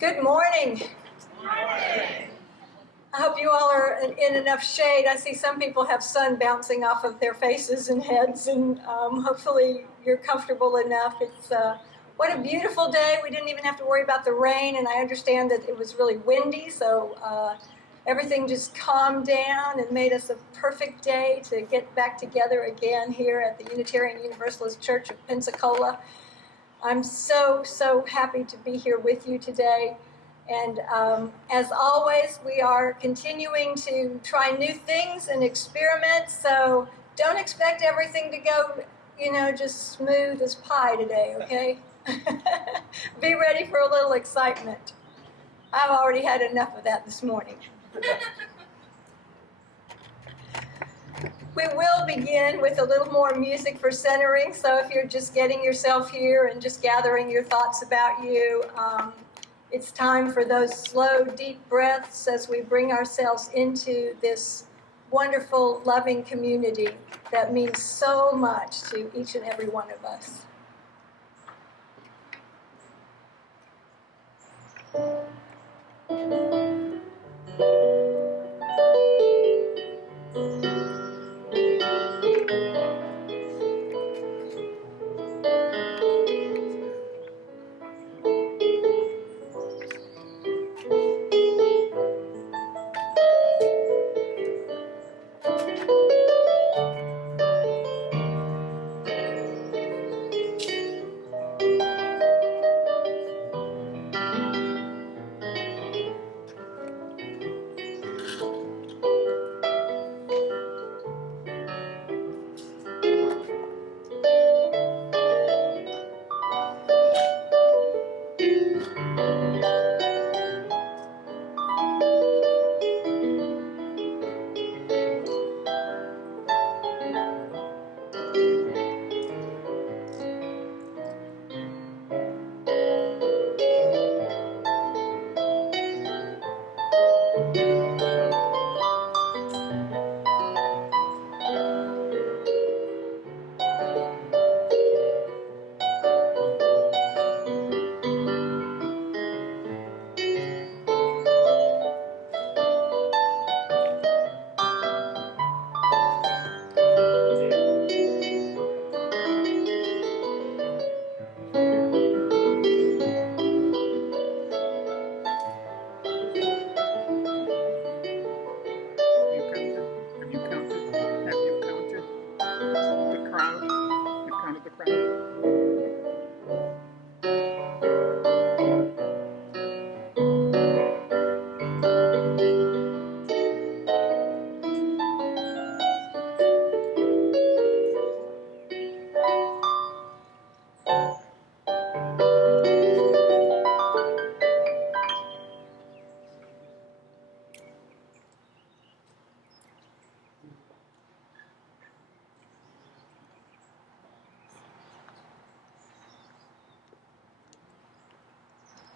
Good morning. Good morning. I hope you all are in enough shade. I see some people have sun bouncing off of their faces and heads, and hopefully you're comfortable enough. It's what a beautiful day. We didn't even have to worry about the rain, and I understand that it was really windy, so everything just calmed down and made us a perfect day to get back together again here at the Unitarian Universalist Church of Pensacola. I'm so happy to be here with you today. And as always, we are continuing to try new things and experiment, so don't expect everything to go, just smooth as pie today, okay? Be ready for a little excitement. I've already had enough of that this morning. We will begin with a little more music for centering, so if you're just getting yourself here and just gathering your thoughts about you, it's time for those slow, deep breaths as we bring ourselves into this wonderful, loving community that means so much to each and every one of us.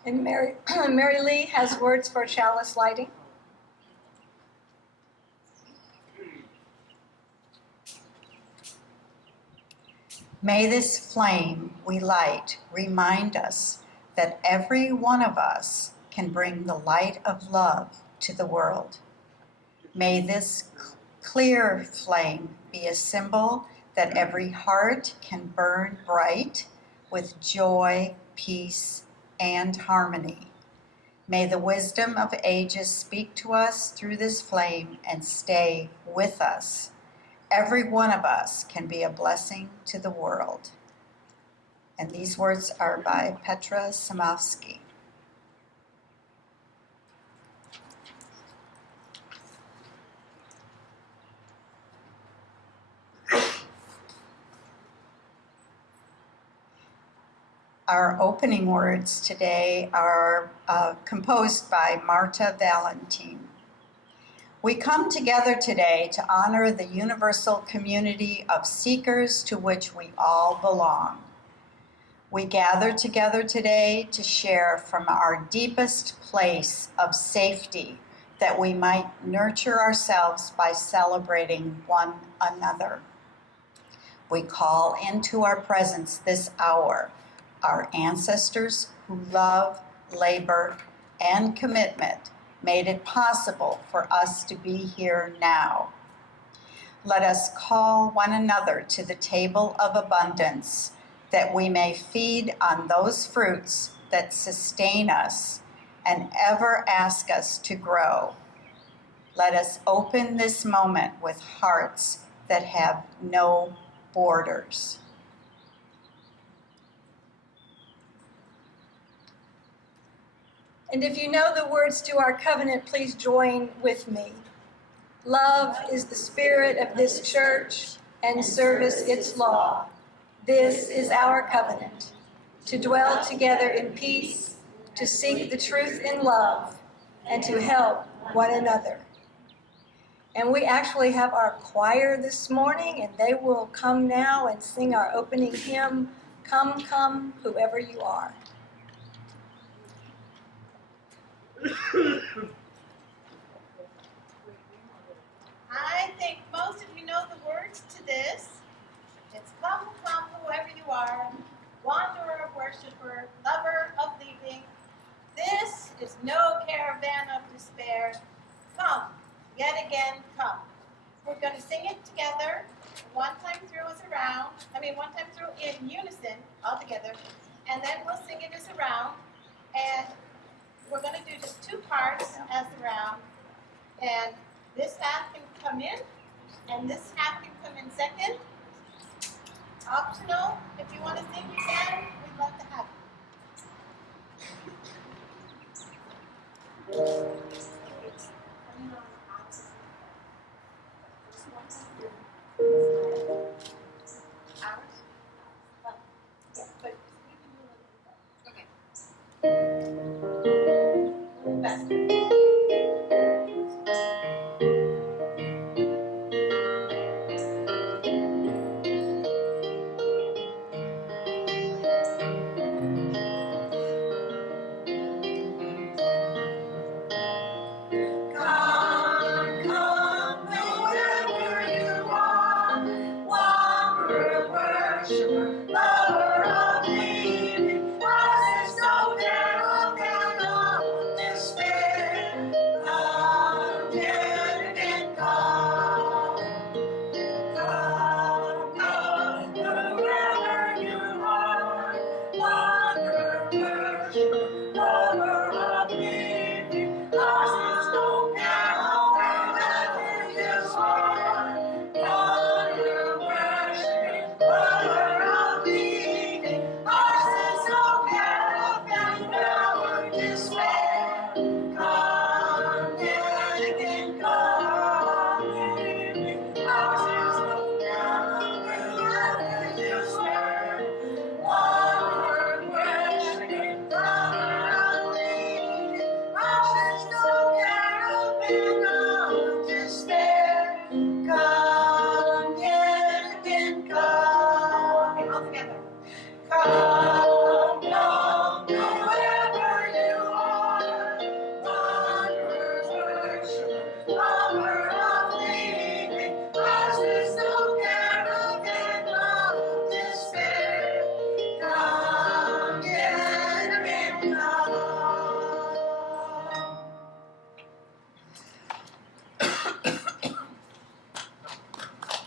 And Marylee has words for Chalice Lighting. May this flame we light remind us that every one of us can bring the light of love to the world. May this clear flame be a symbol that every heart can burn bright with joy, peace, and harmony. May the wisdom of ages speak to us through this flame and stay with us. Every one of us can be a blessing to the world. And these words are by Petra Samowski. Our opening words today are composed by Marta Valentin. We come together today to honor the universal community of seekers to which we all belong. We gather together today to share from our deepest place of safety that we might nurture ourselves by celebrating one another. We call into our presence this hour our ancestors who love, labor, and commitment made it possible for us to be here now. Let us call one another to the table of abundance, that we may feed on those fruits that sustain us and ever ask us to grow. Let us open this moment with hearts that have no borders. And if you know the words to our covenant, please join with me. Love is the spirit of this church, and service its law. This is our covenant, to dwell together in peace, to seek the truth in love, and to help one another. And we actually have our choir this morning, and they will come now and sing our opening hymn, Come, Come, Whoever You Are. I think most of you know the words to this. It's come, come, whoever you are, wanderer, worshiper, lover of leaving. This is no caravan of despair. Come, yet again, come. We're going to sing it together. One time through in unison, all together. And then we'll sing it as a round. And we're going to do just two parts as a round. And this half can come in, and this half can come in second. Optional. If you want to sing, you can. We'd love to have you.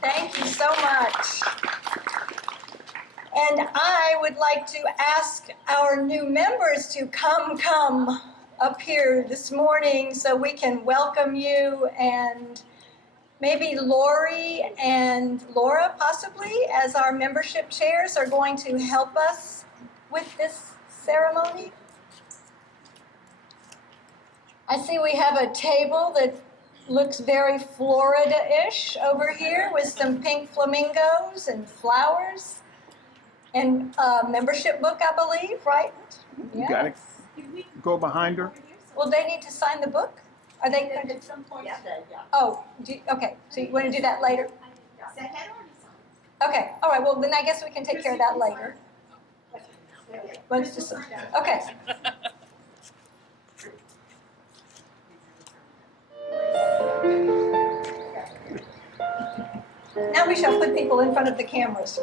Thank you so much. And I would like to ask our new members to come up here this morning so we can welcome you, and maybe Lori and Laura possibly as our membership chairs are going to help us with this ceremony. I see we have a table that looks very Florida-ish over here with some pink flamingos and flowers and a membership book, I believe, right? You got it. Go behind her. Well, they need to sign the book? Are they going to? At some point today, yeah. Oh, okay. So you want to do that later? Okay. All right. Well, then I guess we can take care of that later. Let's just, okay. Now we shall put people in front of the cameras.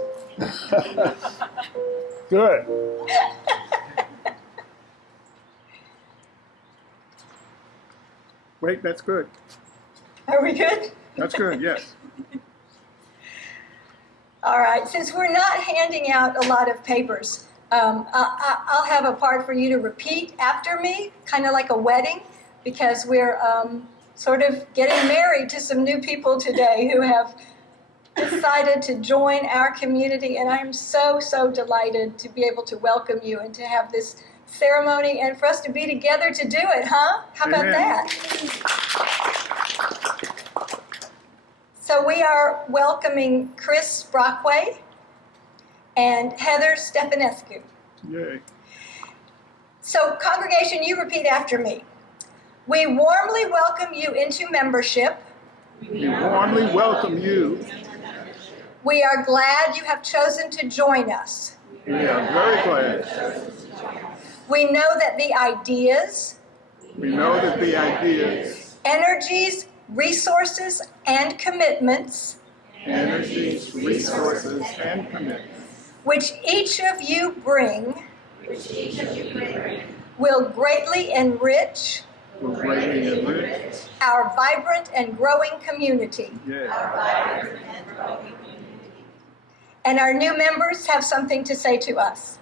Good. Wait, that's good. Are we good? That's good, yes. All right, since we're not handing out a lot of papers, I'll have a part for you to repeat after me, kind of like a wedding, because we're sort of getting married to some new people today who have decided to join our community, and I'm so, so delighted to be able to welcome you and to have this ceremony and for us to be together to do it, huh? How about Amen. that? So we are welcoming Chris Brockway and Heather Stefanescu. Yay. So congregation, you repeat after me. We warmly welcome you into membership. We warmly welcome you. We are glad you have chosen to join us. We are very glad. We know that the ideas, We know that the ideas, energies, resources, and commitments energies, resources, and commitments which each of you bring will greatly enrich will greatly enrich. our vibrant and growing community. Yeah. And our new members have something to say to us.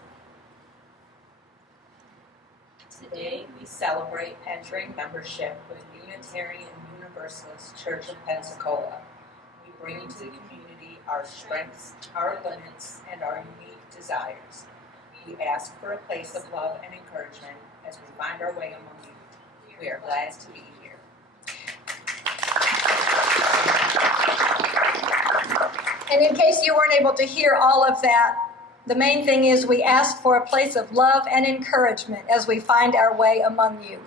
Today, we celebrate entering membership with Unitarian Universalist Church of Pensacola. We bring to the community our strengths, our limits, and our unique desires. We ask for a place of love and encouragement as we find our way among you. We are glad to be here. And in case you weren't able to hear all of that, the main thing is we ask for a place of love and encouragement as we find our way among you.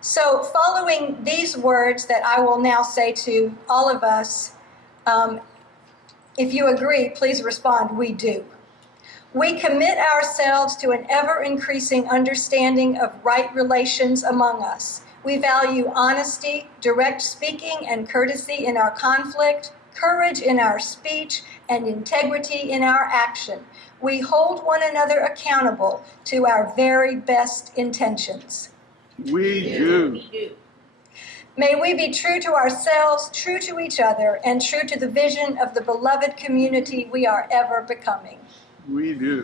So following these words that I will now say to all of us, if you agree, please respond, we do. We commit ourselves to an ever-increasing understanding of right relations among us. We value honesty, direct speaking, and courtesy in our conflict, courage in our speech, and integrity in our action. We hold one another accountable to our very best intentions. We do. May we be true to ourselves, true to each other, and true to the vision of the beloved community we are ever becoming. We do.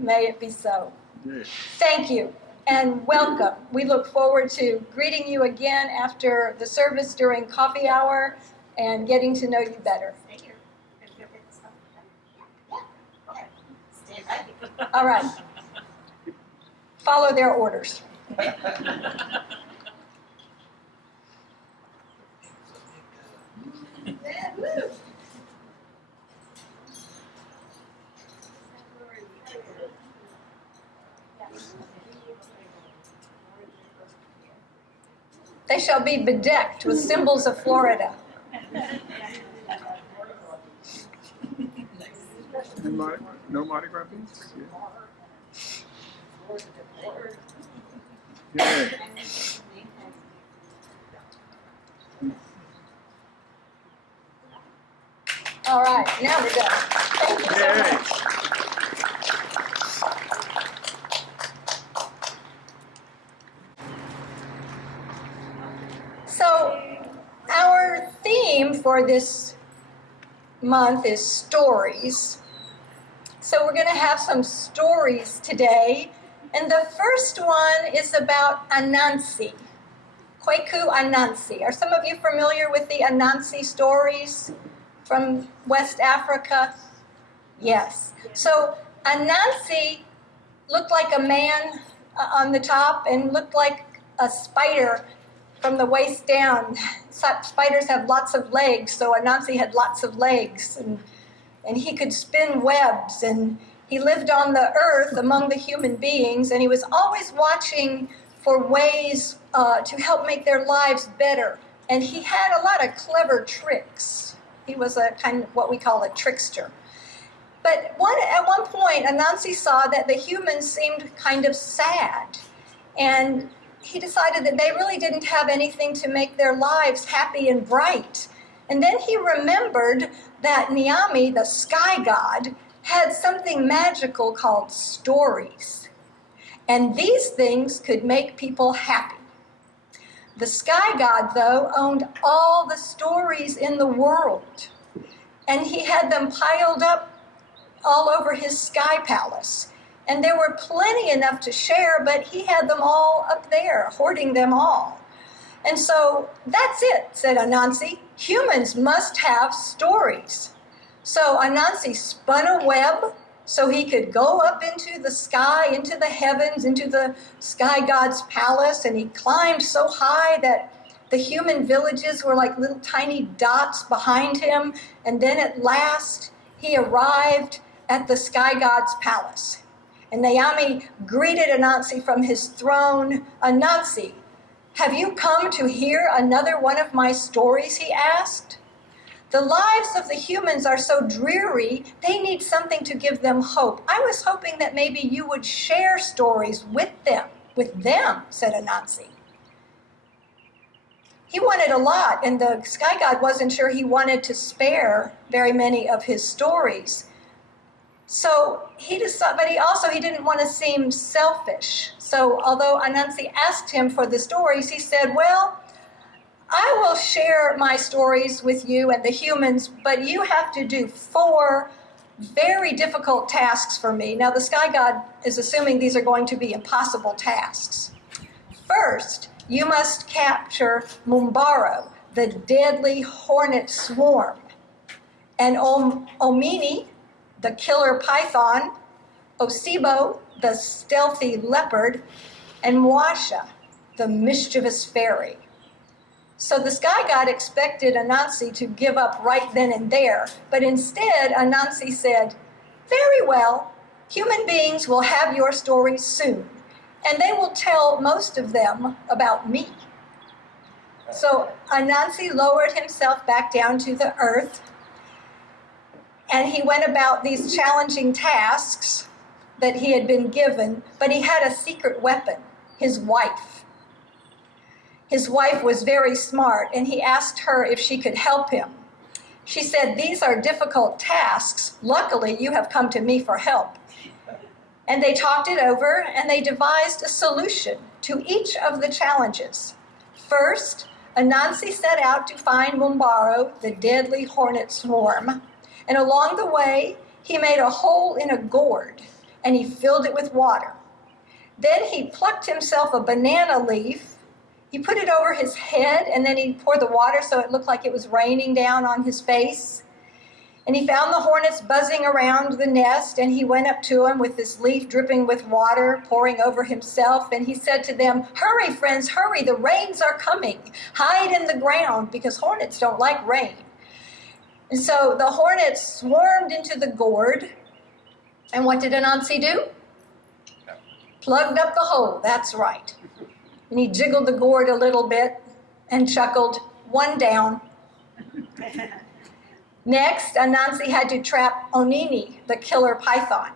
May it be so. Yes. Thank you and welcome. We look forward to greeting you again after the service during coffee hour and getting to know you better. All right. Follow their orders. They shall be bedecked with symbols of Florida. No Mardi Gras beads? Yeah. Yeah. All right, now we're done. Thank you so Yay. much. So, our theme for this month is stories. So, we're going to have some stories today. And the first one is about Anansi. Kwaku Anansi. Are some of you familiar with the Anansi stories from West Africa? Yes. So Anansi looked like a man on the top and looked like a spider from the waist down. Spiders have lots of legs, so Anansi had lots of legs, and he could spin webs, and he lived on the earth among the human beings, and he was always watching for ways to help make their lives better. And he had a lot of clever tricks. He was a kind of what we call a trickster. But at one point, Anansi saw that the humans seemed kind of sad. And he decided that they really didn't have anything to make their lives happy and bright. And then he remembered that Niami, the sky god, had something magical called stories. And these things could make people happy. The sky god, though, owned all the stories in the world, and he had them piled up all over his sky palace. And there were plenty enough to share, but he had them all up there, hoarding them all. And so that's it, said Anansi. Humans must have stories. So Anansi spun a web so he could go up into the sky, into the heavens, into the sky god's palace, and he climbed so high that the human villages were like little tiny dots behind him. And then at last he arrived at the sky god's palace. And Nayami greeted Anansi from his throne. Anansi, have you come to hear another one of my stories, he asked. The lives of the humans are so dreary, they need something to give them hope. I was hoping that maybe you would share stories with them, said Anansi. He wanted a lot, and the sky god wasn't sure he wanted to spare very many of his stories. So he decided, but he didn't want to seem selfish. So although Anansi asked him for the stories, he said, well, I will share my stories with you and the humans, but you have to do 4 very difficult tasks for me. Now the sky god is assuming these are going to be impossible tasks. First, you must capture Mumbaro, the deadly hornet swarm, and Omini, the killer python, Osibo, the stealthy leopard, and Mwasha, the mischievous fairy. So the sky god expected Anansi to give up right then and there, but instead Anansi said, very well, human beings will have your stories soon, and they will tell most of them about me. So Anansi lowered himself back down to the earth, and he went about these challenging tasks that he had been given, but he had a secret weapon, his wife. His wife was very smart, and he asked her if she could help him. She said, these are difficult tasks. Luckily, you have come to me for help. And they talked it over, and they devised a solution to each of the challenges. First, Anansi set out to find Mumbaro, the deadly hornet swarm, and along the way, he made a hole in a gourd, and he filled it with water. Then he plucked himself a banana leaf, he put it over his head, and then he poured the water so it looked like it was raining down on his face. And he found the hornets buzzing around the nest, and he went up to them with this leaf dripping with water, pouring over himself, and he said to them, hurry, friends, hurry, the rains are coming. Hide in the ground, because hornets don't like rain. And so the hornets swarmed into the gourd, and what did Anansi do? Plugged up the hole, that's right. And he jiggled the gourd a little bit and chuckled, one down. Next, Anansi had to trap Onini, the killer python.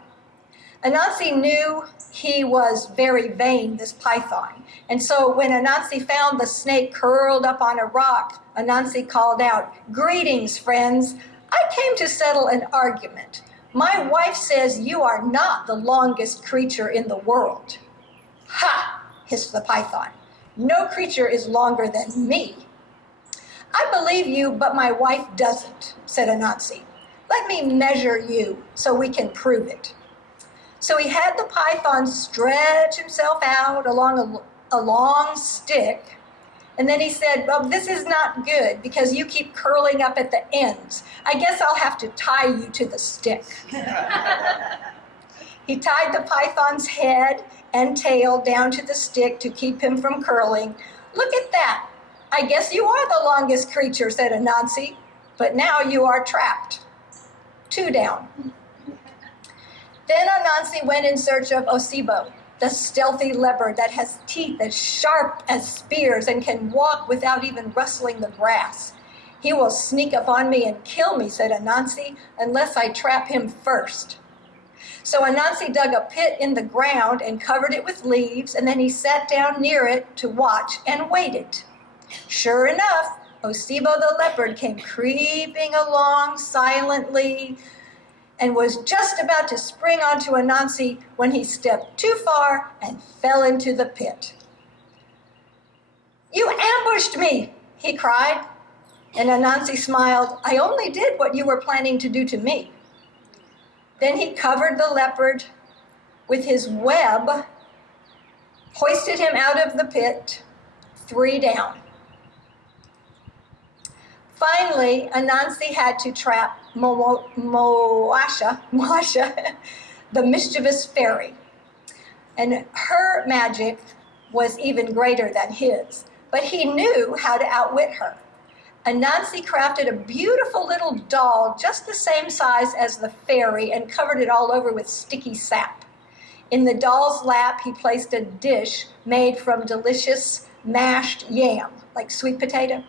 Anansi knew he was very vain, this python. And so when Anansi found the snake curled up on a rock, Anansi called out, greetings, friends. I came to settle an argument. My wife says you are not the longest creature in the world. Ha, hissed the python. No creature is longer than me. I believe you, but my wife doesn't, said Anansi. Let me measure you so we can prove it. So he had the python stretch himself out along a long stick, and then he said, well, this is not good because you keep curling up at the ends. I guess I'll have to tie you to the stick. He tied the python's head and tail down to the stick to keep him from curling. Look at that. I guess you are the longest creature, said Anansi, but now you are trapped. 2 down. Then Anansi went in search of Osibo, the stealthy leopard that has teeth as sharp as spears and can walk without even rustling the grass. He will sneak up on me and kill me, said Anansi, unless I trap him first. So Anansi dug a pit in the ground and covered it with leaves, and then he sat down near it to watch and waited. Sure enough, Osibo the leopard came creeping along silently and was just about to spring onto Anansi when he stepped too far and fell into the pit. "You ambushed me," he cried. And Anansi smiled. "I only did what you were planning to do to me." Then he covered the leopard with his web, hoisted him out of the pit, 3 down. Finally, Anansi had to trap Moasha, the mischievous fairy. And her magic was even greater than his, but he knew how to outwit her. Anansi crafted a beautiful little doll just the same size as the fairy and covered it all over with sticky sap. In the doll's lap, he placed a dish made from delicious mashed yam, like sweet potato.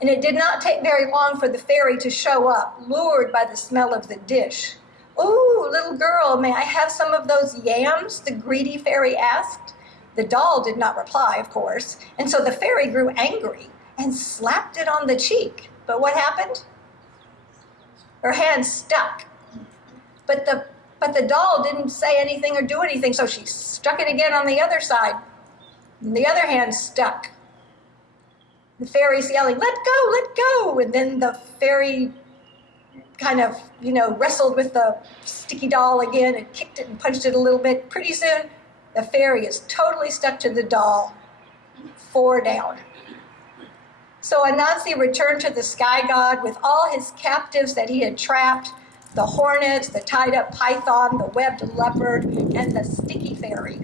And it did not take very long for the fairy to show up, lured by the smell of the dish. "Ooh, little girl, may I have some of those yams?" the greedy fairy asked. The doll did not reply, of course, and so the fairy grew angry and slapped it on the cheek. But what happened? Her hand stuck. But the doll didn't say anything or do anything, so she struck it again on the other side. And the other hand stuck. The fairy's yelling, "Let go, let go!" And then the fairy kind of, wrestled with the sticky doll again and kicked it and punched it a little bit. Pretty soon, the fairy is totally stuck to the doll, 4 down. So Anansi returned to the sky god with all his captives that he had trapped, the hornets, the tied-up python, the webbed leopard, and the sticky fairy.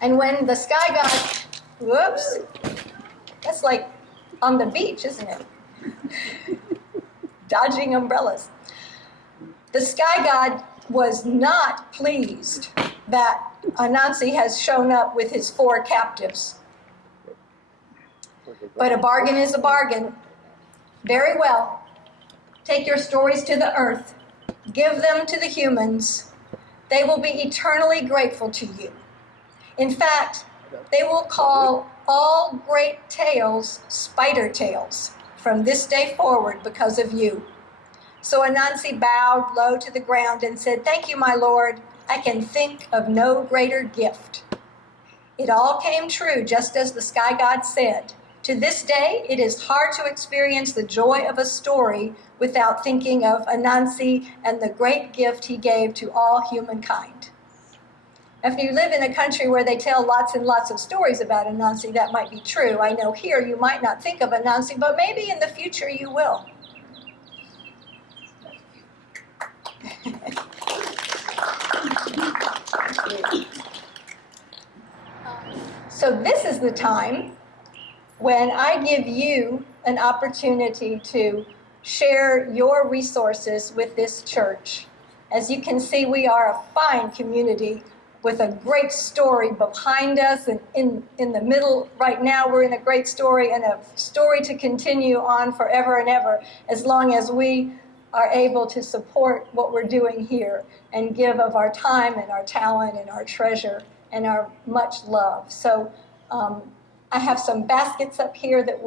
And when the sky god, whoops, that's like on the beach, isn't it? Dodging umbrellas. The sky god was not pleased that Anansi has shown up with his 4 captives. But a bargain is a bargain. Very well. Take your stories to the earth. Give them to the humans. They will be eternally grateful to you. In fact, they will call all great tales spider tales from this day forward because of you. So Anansi bowed low to the ground and said, "Thank you, my lord. I can think of no greater gift." It all came true, just as the sky god said. To this day, it is hard to experience the joy of a story without thinking of Anansi and the great gift he gave to all humankind. If you live in a country where they tell lots and lots of stories about Anansi, that might be true. I know here you might not think of Anansi, but maybe in the future you will. So this is the time when I give you an opportunity to share your resources with this church. As you can see, we are a fine community with a great story behind us, and in the middle right now we're in a great story, and a story to continue on forever and ever, as long as we are able to support what we're doing here and give of our time and our talent and our treasure and our much love. So I have some baskets up here that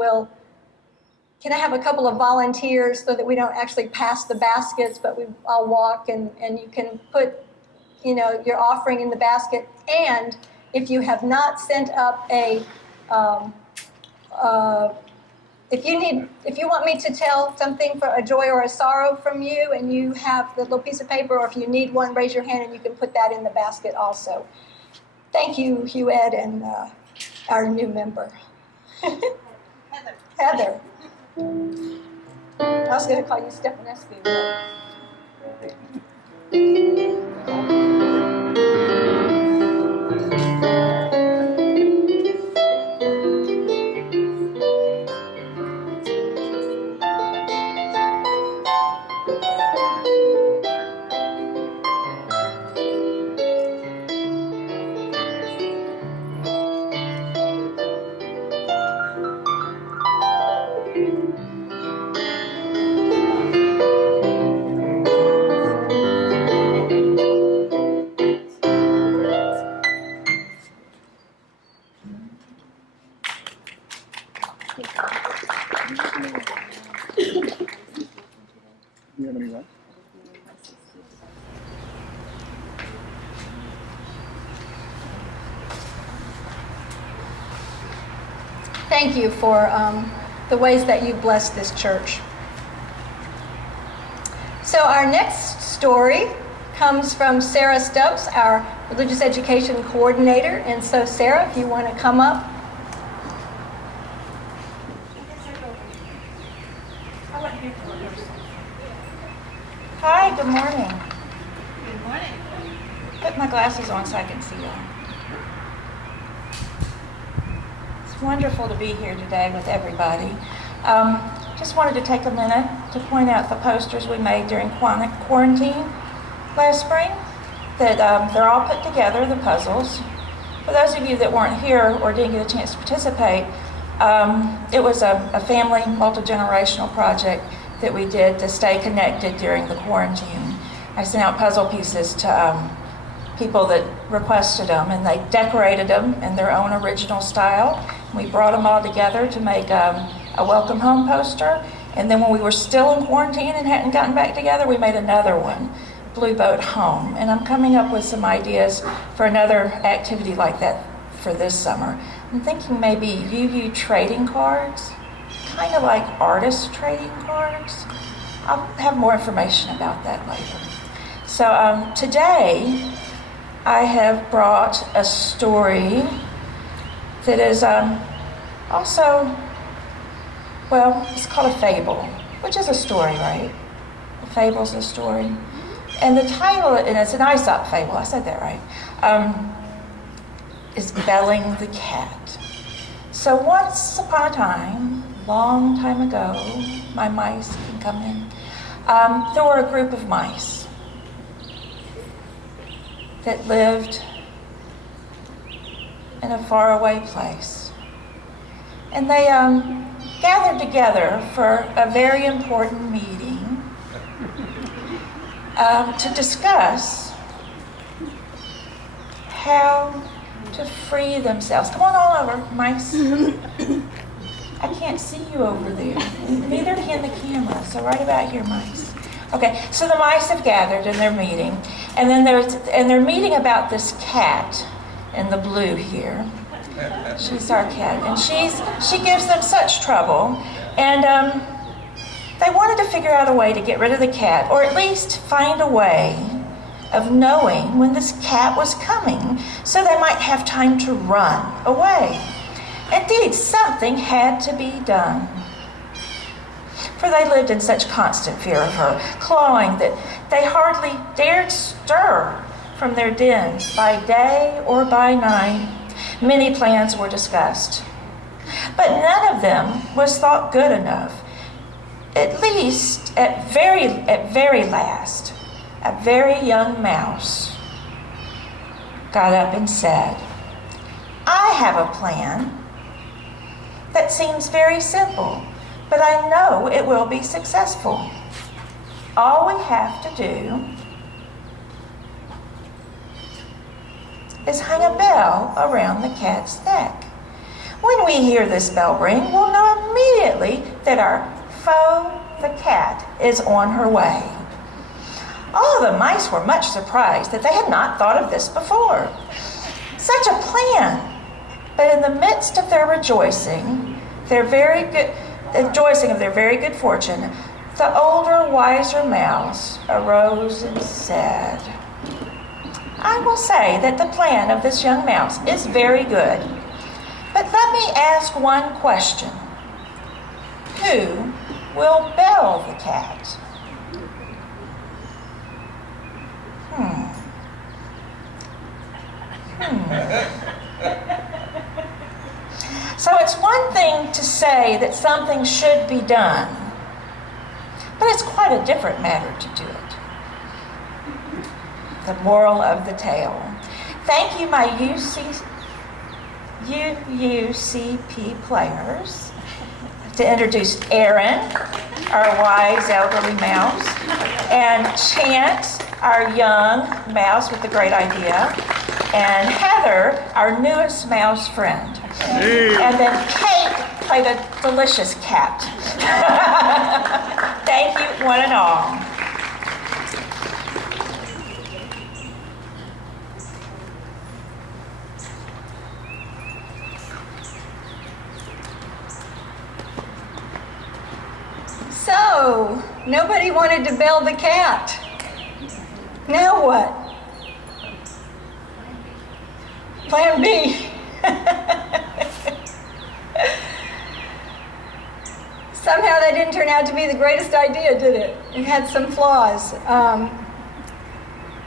can I have a couple of volunteers so that we don't actually pass the baskets, but I'll walk and you can put your offering in the basket. And if you have not sent up if you want me to tell something for a joy or a sorrow from you, and you have the little piece of paper, or if you need one, raise your hand and you can put that in the basket also. Thank you, Hugh Ed, and our new member. Heather. I was going to call you Stepanescu. You have any what? thank you for the ways that you blessed this church. So our next story comes from Sarah Stubbs, our religious education coordinator. And so Sarah, if you want to come up. Hi, good morning. Good morning. Put my glasses on so I can see you. It's wonderful to be here today with everybody. Just wanted to take a minute to point out the posters we made during quarantine last spring. That they're all put together, the puzzles. For those of you that weren't here or didn't get a chance to participate, it was a family multi-generational project that we did to stay connected during the quarantine. I sent out puzzle pieces to people that requested them, and they decorated them in their own original style. We brought them all together to make a welcome home poster, and then when we were still in quarantine and hadn't gotten back together, we made another one, Blue Boat Home. And I'm coming up with some ideas for another activity like that for this summer. I'm thinking maybe UU trading cards, kind of like artist trading cards. I'll have more information about that later. So today I have brought a story that is also, well, it's called a fable, which is a story, right? A fable's a story. And the title, and it's an Aesop fable, I said that right, is Belling the Cat. So once upon a time, long time ago, my mice can come in, there were a group of mice that lived in a faraway place. And they gathered together for a very important meeting to discuss how to free themselves. Come on all over, mice. I can't see you over there. Neither can the camera, so right about here, mice. Okay, so the mice have gathered and they're meeting. And then they're meeting about this cat in the blue here. She's our cat, and she gives them such trouble. And they wanted to figure out a way to get rid of the cat, or at least find a way of knowing when this cat was coming, so they might have time to run away. Indeed, something had to be done, for they lived in such constant fear of her, clawing that they hardly dared stir from their dens by day or by night. Many plans were discussed, but none of them was thought good enough. At least, at very last, a very young mouse got up and said, "I have a plan that seems very simple, but I know it will be successful. All we have to do is hang a bell around the cat's neck. When we hear this bell ring, we'll know immediately that our foe, the cat, is on her way." All the mice were much surprised that they had not thought of this before. Such a plan! But in the midst of their rejoicing of their very good fortune, the older, wiser mouse arose and said, "I will say that the plan of this young mouse is very good, but let me ask one question. Who will bell the cat?" So it's one thing to say that something should be done, but it's quite a different matter to do it. The moral of the tale. Thank you, my UUCP players, to introduce Aaron, our wise elderly mouse, and Chance, our young mouse with a great idea, and Heather, our newest mouse friend. Hey. And then Kate played a delicious cat. Thank you, one and all. Nobody wanted to bail the cat. Now what? Plan B. Somehow that didn't turn out to be the greatest idea, did it? It had some flaws.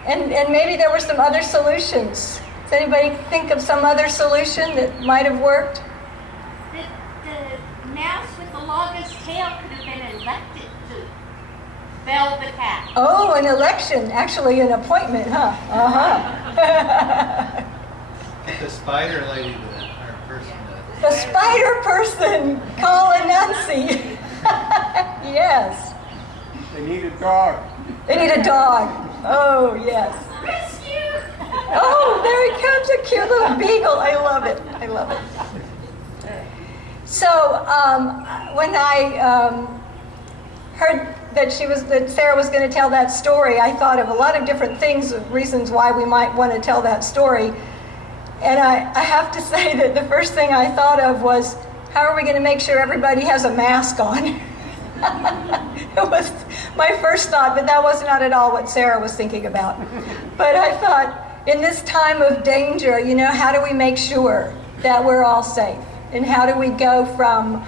And maybe there were some other solutions. Does anybody think of some other solution that might have worked? The mouse with the longest tail could have been elected to bell the cat. Oh, an election. Actually, an appointment, huh? Uh-huh. The spider lady, our person. The spider person. Call Anansi. Yes. They need a dog. They need a dog. Oh, yes. Rescue! Oh, there he comes, a cute little beagle. I love it. I love it. So when I heard that Sarah was going to tell that story, I thought of a lot of different things, reasons why we might want to tell that story. And I have to say that the first thing I thought of was, how are we going to make sure everybody has a mask on? It was my first thought, but that was not at all what Sarah was thinking about. But I thought, in this time of danger, how do we make sure that we're all safe? And how do we go from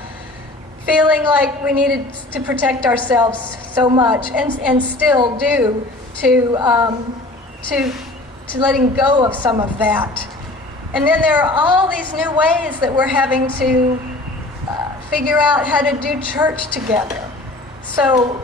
feeling like we needed to protect ourselves so much and still do to letting go of some of that? And then there are all these new ways that we're having to figure out how to do church together. So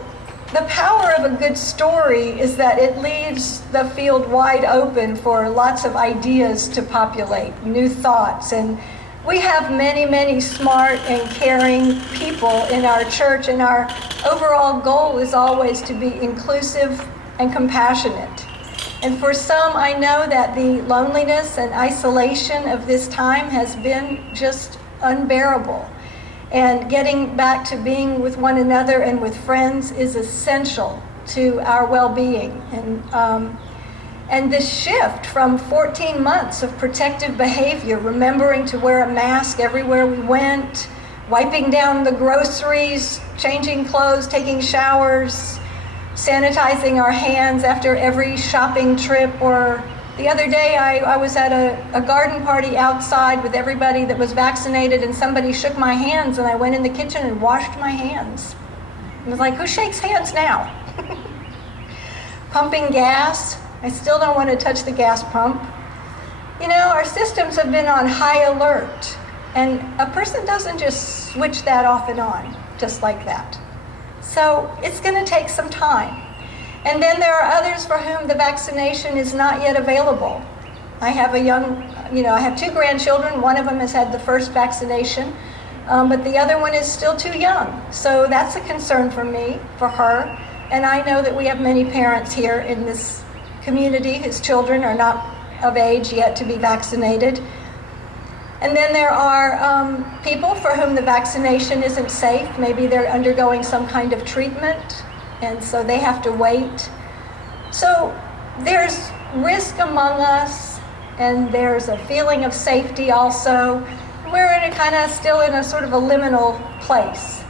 the power of a good story is that it leaves the field wide open for lots of ideas to populate, new thoughts. And we have many, many smart and caring people in our church, and our overall goal is always to be inclusive and compassionate. And for some, I know that the loneliness and isolation of this time has been just unbearable. And getting back to being with one another and with friends is essential to our well-being. And this shift from 14 months of protective behavior, remembering to wear a mask everywhere we went, wiping down the groceries, changing clothes, taking showers, sanitizing our hands after every shopping trip. Or the other day I was at a garden party outside with everybody that was vaccinated, and somebody shook my hands, and I went in the kitchen and washed my hands. I was like, who shakes hands now? Pumping gas. I still don't want to touch the gas pump. Our systems have been on high alert, and a person doesn't just switch that off and on just like that. So it's going to take some time. And then there are others for whom the vaccination is not yet available. I have I have 2 grandchildren. One of them has had the first vaccination, but the other one is still too young. So that's a concern for me, for her. And I know that we have many parents here in this community whose children are not of age yet to be vaccinated. And then there are people for whom the vaccination isn't safe. Maybe they're undergoing some kind of treatment, and so they have to wait. So there's risk among us, and there's a feeling of safety also. We're still in a sort of a liminal place.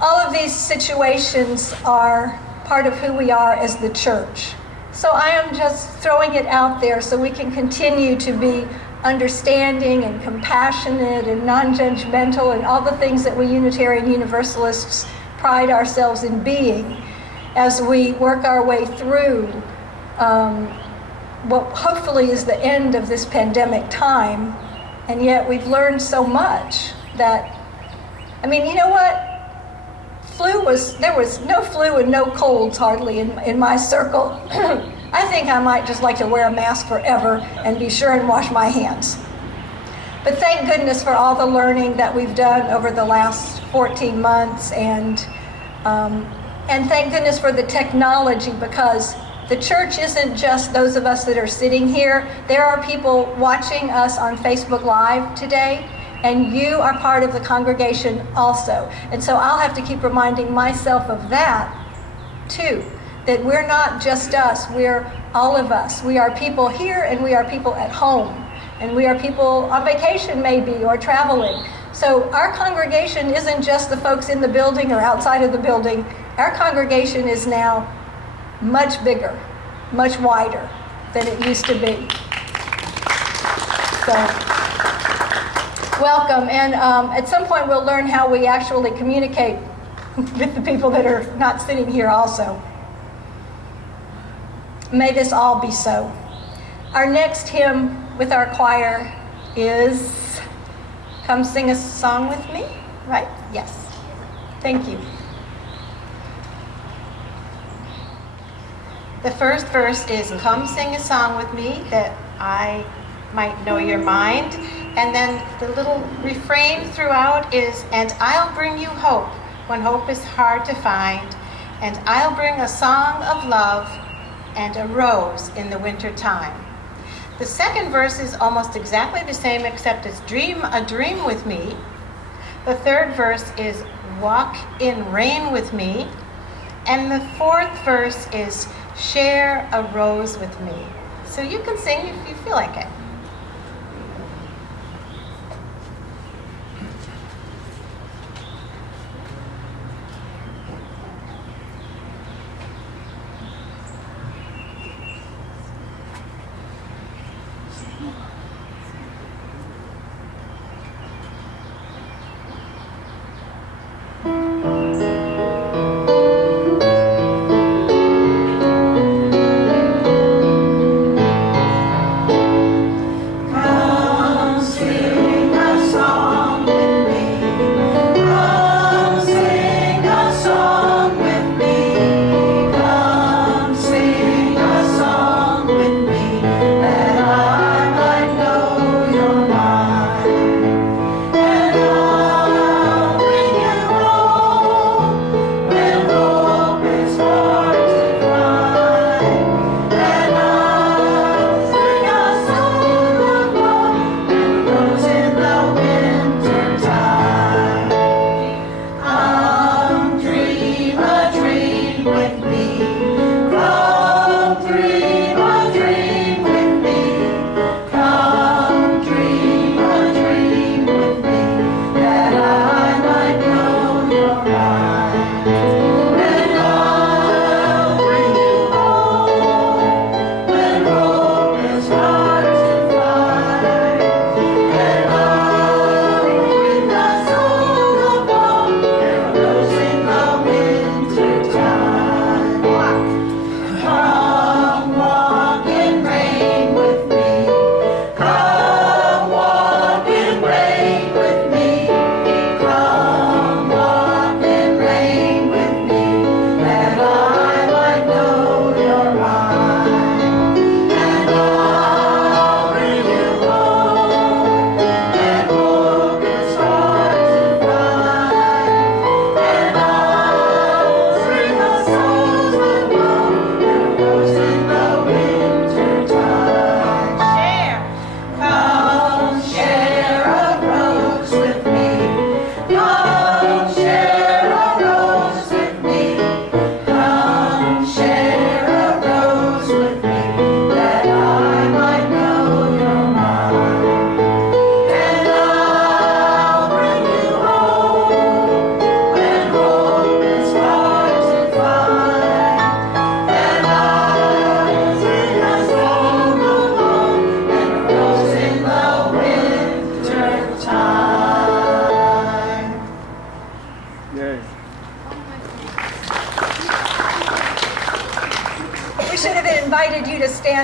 All of these situations are part of who we are as the church. So I am just throwing it out there so we can continue to be understanding and compassionate and non-judgmental and all the things that we Unitarian Universalists pride ourselves in being as we work our way through what hopefully is the end of this pandemic time. And yet we've learned so much that, you know what? There was no flu and no colds hardly in my circle. I think I might just like to wear a mask forever and be sure and wash my hands. But thank goodness for all the learning that we've done over the last 14 months, and thank goodness for the technology, because the church isn't just those of us that are sitting here. There are people watching us on Facebook Live today, and you are part of the congregation also. And so I'll have to keep reminding myself of that too, that we're not just us, we're all of us. We are people here and we are people at home, and we are people on vacation maybe or traveling. So our congregation isn't just the folks in the building or outside of the building. Our congregation is now much bigger, much wider than it used to be. So, welcome. And at some point we'll learn how we actually communicate with the people that are not sitting here also. May this all be so. Our next hymn with our choir is Come Sing a Song With Me, right? Yes. Thank you. The first verse is Come Sing a Song With Me, that I might know your mind. And then the little refrain throughout is, and I'll bring you hope when hope is hard to find. And I'll bring a song of love and a rose in the winter time. The second verse is almost exactly the same, except it's dream a dream with me. The third verse is walk in rain with me. And the fourth verse is share a rose with me. So you can sing if you feel like it.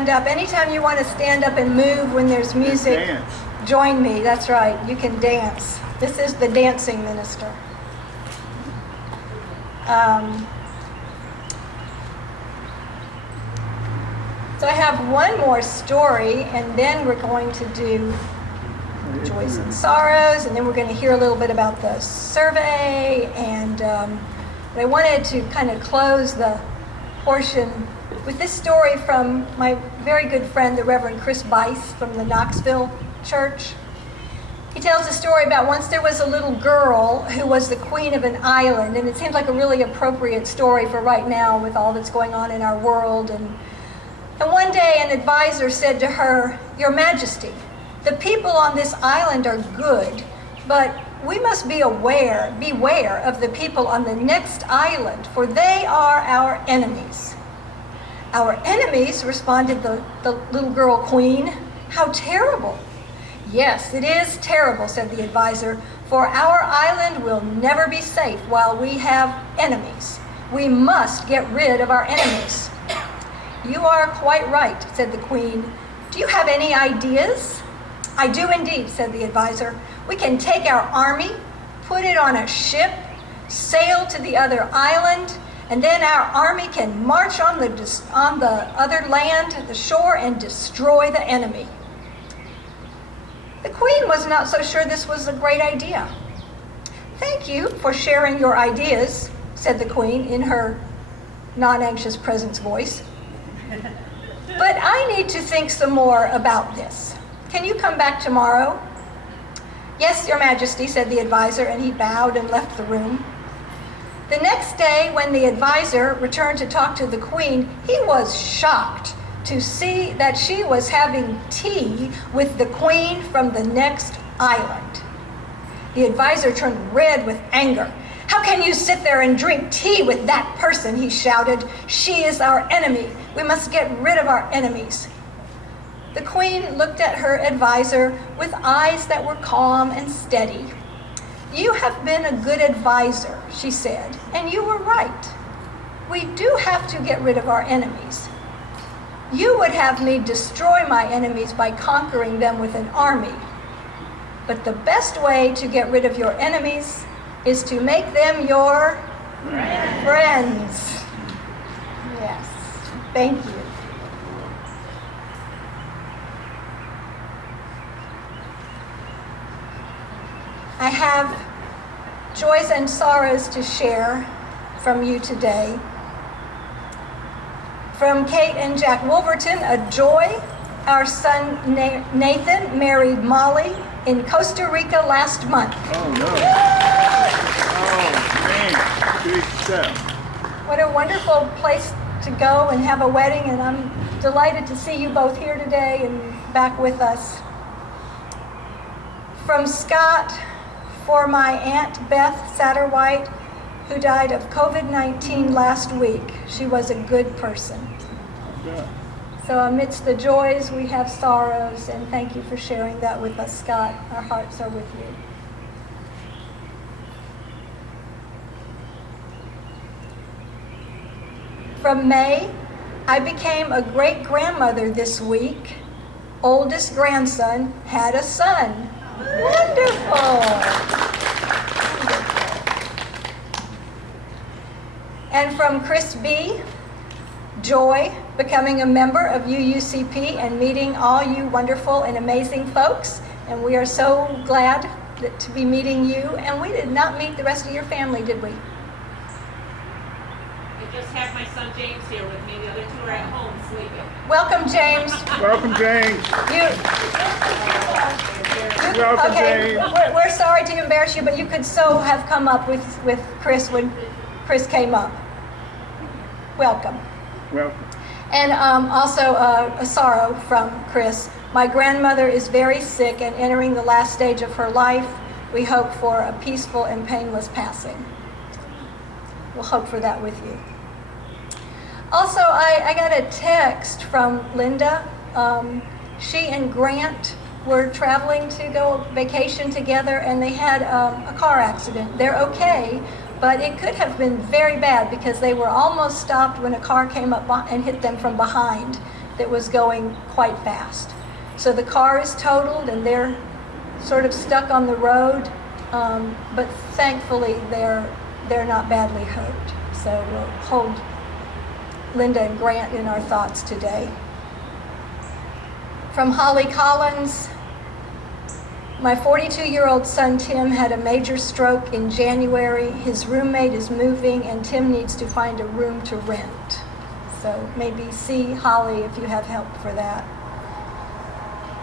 Up. Anytime you want to stand up and move when there's music, Dance. join me. That's right. You can dance. This is the dancing minister. So I have one more story, and then we're going to do joys and sorrows, and then we're going to hear a little bit about the survey. And but I wanted to kind of close the portion with this story from my very good friend, the Reverend Chris Bice from the Knoxville Church. He tells a story about once there was a little girl who was the queen of an island, and it seems like a really appropriate story for right now with all that's going on in our world. And one day an advisor said to her, "Your Majesty, the people on this island are good, but we must beware of the people on the next island, for they are our enemies. Our enemies, responded the little girl queen. How terrible. Yes, it is terrible, said the advisor, for our island will never be safe while we have enemies. We must get rid of our enemies. You are quite right, said the queen. Do you have any ideas? I do indeed, said the advisor. We can take our army, put it on a ship, sail to the other island, and then our army can march on the other land, the shore, and destroy the enemy. The queen was not so sure this was a great idea. Thank you for sharing your ideas, said the queen in her non-anxious presence voice. But I need to think some more about this. Can you come back tomorrow? Yes, Your Majesty, said the advisor, and he bowed and left the room. The next day, when the advisor returned to talk to the queen, he was shocked to see that she was having tea with the queen from the next island. The advisor turned red with anger. How can you sit there and drink tea with that person? He shouted. She is our enemy. We must get rid of our enemies. The queen looked at her advisor with eyes that were calm and steady. You have been a good advisor, she said, and you were right. We do have to get rid of our enemies. You would have me destroy my enemies by conquering them with an army. But the best way to get rid of your enemies is to make them your friends. Yes, thank you. I have joys and sorrows to share from you today. From Kate and Jack Wolverton, a joy. Our son Nathan married Molly in Costa Rica last month. Oh, no. Oh, man. Big step. What a wonderful place to go and have a wedding, and I'm delighted to see you both here today and back with us. From Scott, for my Aunt Beth Satterwhite, who died of COVID-19 last week. She was a good person. Yeah. So amidst the joys, we have sorrows, and thank you for sharing that with us, Scott. Our hearts are with you. From May, I became a great-grandmother this week. Oldest grandson had a son. Wonderful. And from Chris B., joy, becoming a member of UUCP and meeting all you wonderful and amazing folks. And we are so glad to be meeting you. And we did not meet the rest of your family, did we? I just have my son James here with me. The other two are at home sleeping. Welcome, James. Welcome, James. Welcome, Okay, James. we're sorry to embarrass you, but you could so have come up with Chris when Chris came up. Welcome. Welcome. And also a sorrow from Chris. My grandmother is very sick and entering the last stage of her life. We hope for a peaceful and painless passing. We'll hope for that with you. Also, I got a text from Linda. She and Grant were traveling to go vacation together, and they had a car accident. They're okay, but it could have been very bad because they were almost stopped when a car came up and hit them from behind that was going quite fast. So the car is totaled, and they're sort of stuck on the road, but thankfully they're not badly hurt. So we'll hold Linda and Grant in our thoughts today. From Holly Collins, my 42-year-old son Tim had a major stroke in January. His roommate is moving, and Tim needs to find a room to rent. So maybe see Holly if you have help for that.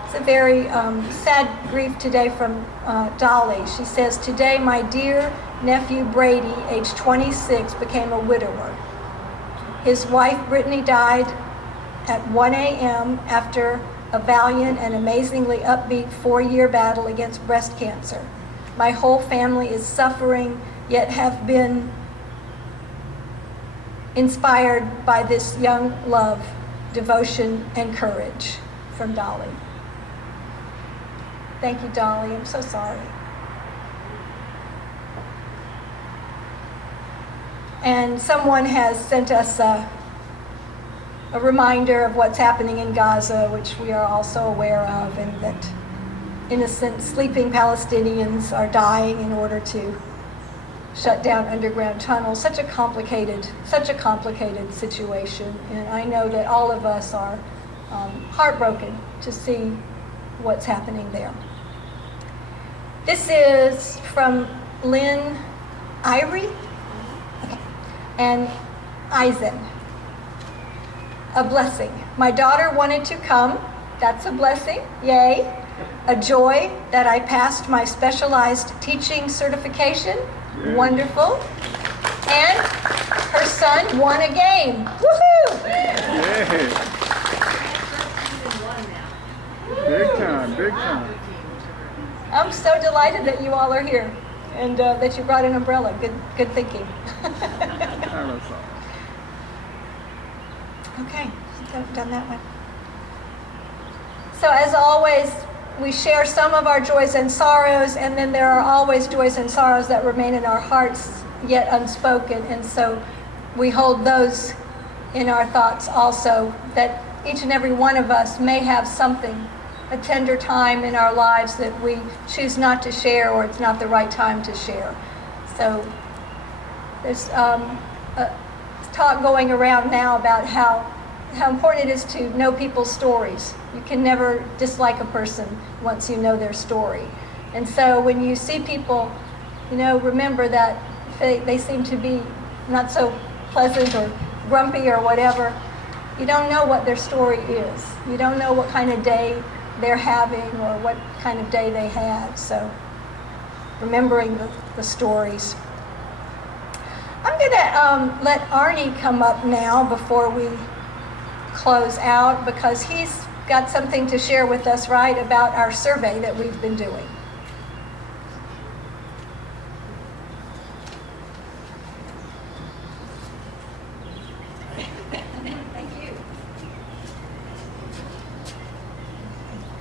It's a very sad grief today from Dolly. She says, today my dear nephew Brady, age 26, became a widower. His wife Brittany died at 1 a.m. after a valiant and amazingly upbeat 4-year battle against breast cancer. My whole family is suffering, yet have been inspired by this young love, devotion, and courage. From Dolly. Thank you, Dolly. I'm so sorry. And someone has sent us a reminder of what's happening in Gaza, which we are also aware of, and that innocent sleeping Palestinians are dying in order to shut down underground tunnels. Such a complicated situation. And I know that all of us are heartbroken to see what's happening there. This is from Lynn Irie and Eisen. A blessing. My daughter wanted to come. That's a blessing. Yay. A joy that I passed my specialized teaching certification. Yeah. Wonderful. And her son won a game. Woohoo! Yeah. Big time, big time. I'm so delighted that you all are here and that you brought an umbrella. Good thinking. Okay, I've done that one. So as always, we share some of our joys and sorrows, and then there are always joys and sorrows that remain in our hearts yet unspoken. And so we hold those in our thoughts also, that each and every one of us may have something, a tender time in our lives that we choose not to share, or it's not the right time to share. So there's talk going around now about how important it is to know people's stories. You can never dislike a person once you know their story. And so when you see people, remember that they seem to be not so pleasant or grumpy or whatever. You don't know what their story is. You don't know what kind of day they're having or what kind of day they had. So remembering the stories. I'm going to let Arnie come up now before we close out, because he's got something to share with us, right, about our survey that we've been doing. Thank you.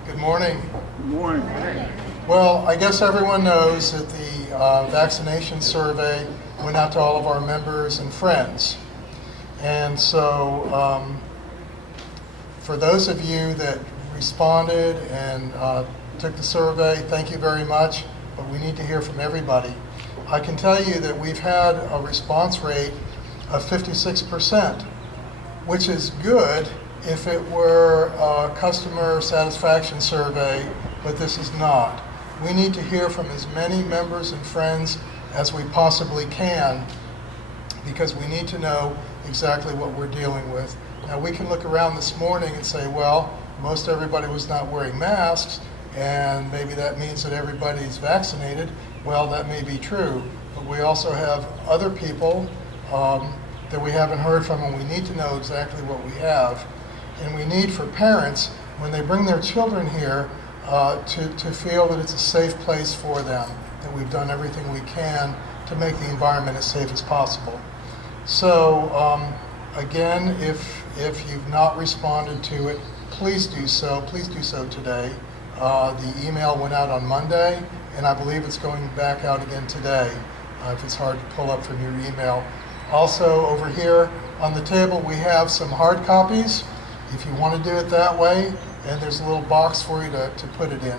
Good morning. Good morning. Well, I guess everyone knows that the vaccination survey went out to all of our members and friends. And so for those of you that responded and took the survey, thank you very much, but we need to hear from everybody. I can tell you that we've had a response rate of 56%, which is good if it were a customer satisfaction survey, but this is not. We need to hear from as many members and friends as we possibly can, because we need to know exactly what we're dealing with. Now, we can look around this morning and say, well, most everybody was not wearing masks, and maybe that means that everybody's vaccinated. Well, that may be true, but we also have other people that we haven't heard from, and we need to know exactly what we have. And we need for parents, when they bring their children here, to feel that it's a safe place for them, that we've done everything we can to make the environment as safe as possible. So again, if you've not responded to it, please do so. Please do so today. The email went out on Monday, and I believe it's going back out again today, if it's hard to pull up from your email. Also, over here on the table, we have some hard copies, if you want to do it that way, and there's a little box for you to put it in.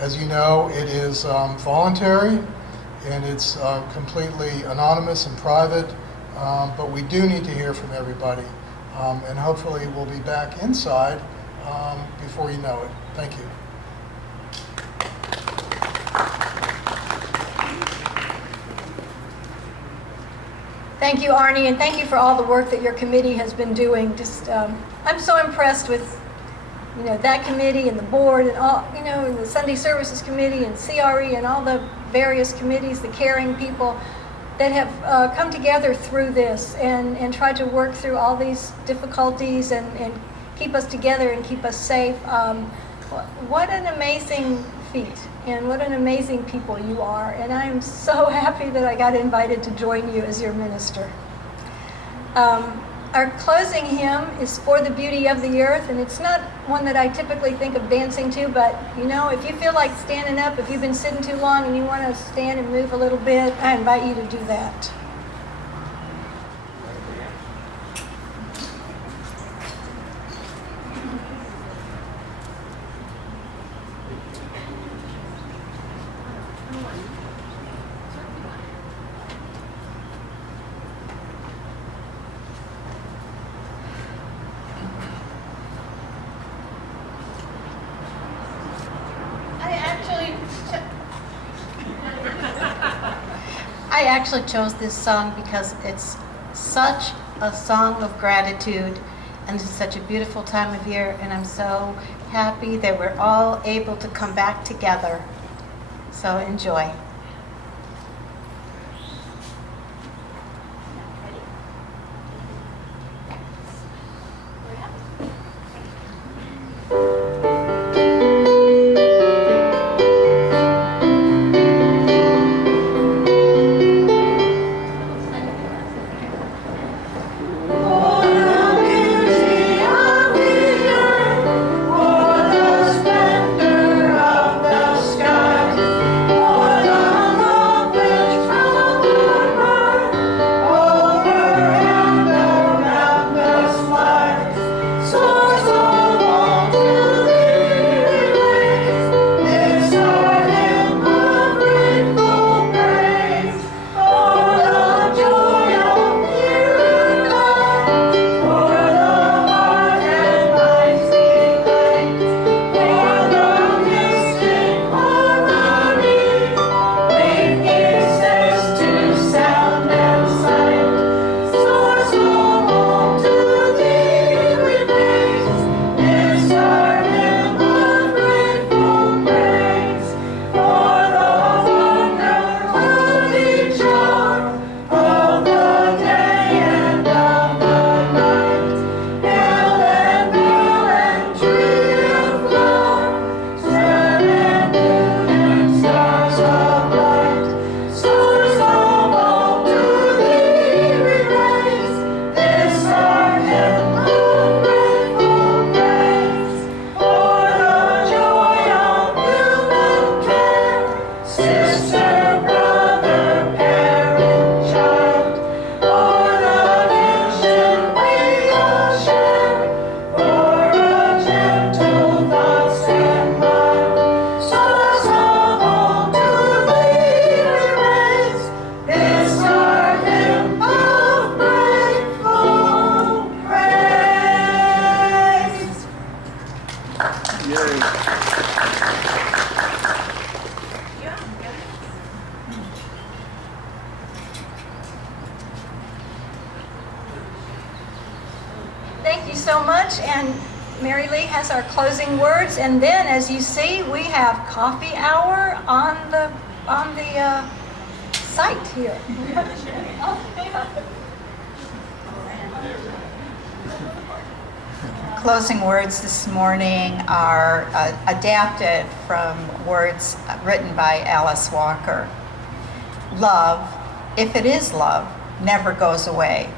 As you know, it is voluntary, and it's completely anonymous and private, but we do need to hear from everybody. And hopefully we'll be back inside before you know it. Thank you. Thank you, Arnie, and thank you for all the work that your committee has been doing. Just, I'm so impressed with, that committee and the board and all, and the Sunday Services Committee and CRE and all the various committees, the caring people that have come together through this and tried to work through all these difficulties and keep us together and keep us safe. What an amazing feat, and what an amazing people you are. And I am so happy that I got invited to join you as your minister. Our closing hymn is For the Beauty of the Earth, and it's not one that I typically think of dancing to, but you know, if you feel like standing up, if you've been sitting too long and you want to stand and move a little bit, I invite you to do that. I actually chose this song because it's such a song of gratitude, and it's such a beautiful time of year, and I'm so happy that we're all able to come back together. So enjoy. Thank you so much, and Marylee has our closing words, and then as you see, we have coffee hour on the site here. Closing words this morning are adapted from words written by Alice Walker. Love, if it is love, never goes away.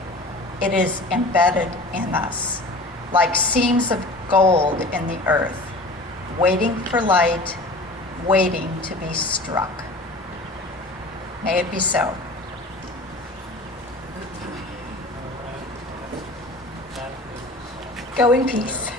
It is embedded in us, like seams of gold in the earth, waiting for light, waiting to be struck. May it be so. Go in peace.